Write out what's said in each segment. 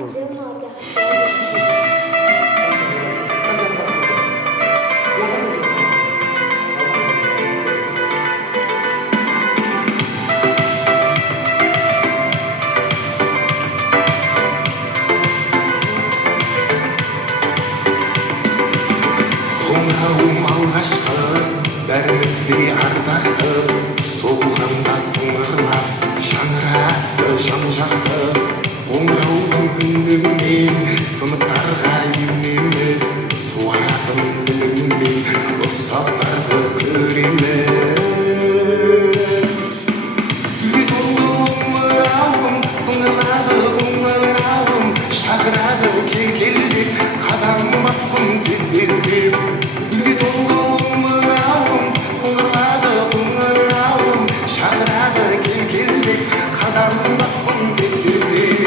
Қоңырауым алғашқы бәрімізге ардақты, соғылғанда сыңғырлап шаңырақты жан-жақты. Қоңыраудың үнінен сыныптарға енеміз, суаратын біліммен ұстаздарды көреміз. Үйге толы омырауым, сыңғырлады қоңырауым, шақырады кел деп, қадам басқым тез-тез деп. Үйге толы омырауым, сыңғырлады қоңырауым, шақырады кел деп, қадам басқым тез-тез деп.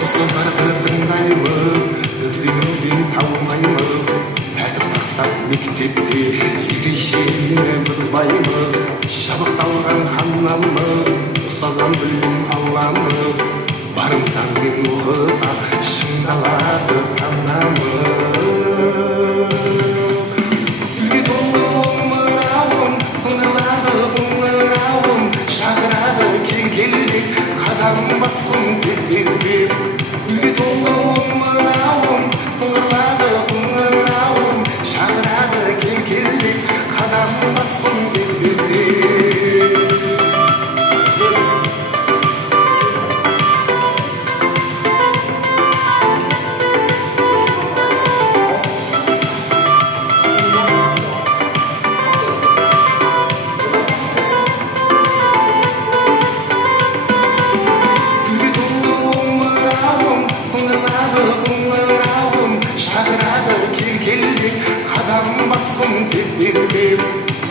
Ұстаздарды тыңдаймыз, ізденуден талмаймыз, тәртіп сақтап мектепте ережені бұзбаймыз. Жабықталған қаннамыз, ұстаздан білім аламыз, барымтамен оқысақ шыңдалады санамыз. Үйге толы омырауым, сыңғырлады қоңырауым, шақырады кел деп, қадам басқым тез-тез деп. Үйге толы омырауым, сыңғырлады қоңырауым, шақырады кел деп, қадам басқым тез-тез деп. Үйге толы омырауым, сыңғырлады қоңырауым, шақырады кел деп, қадам басқым тез-тез деп.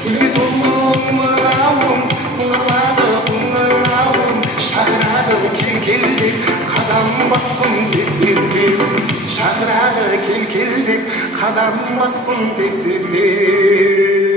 Үйге толы омырауым, сыңғырлады қоңырауым, шақырады кел деп, қадам басқым тез-тез деп. Шақырады кел деп, қадам басқым тез-тез деп.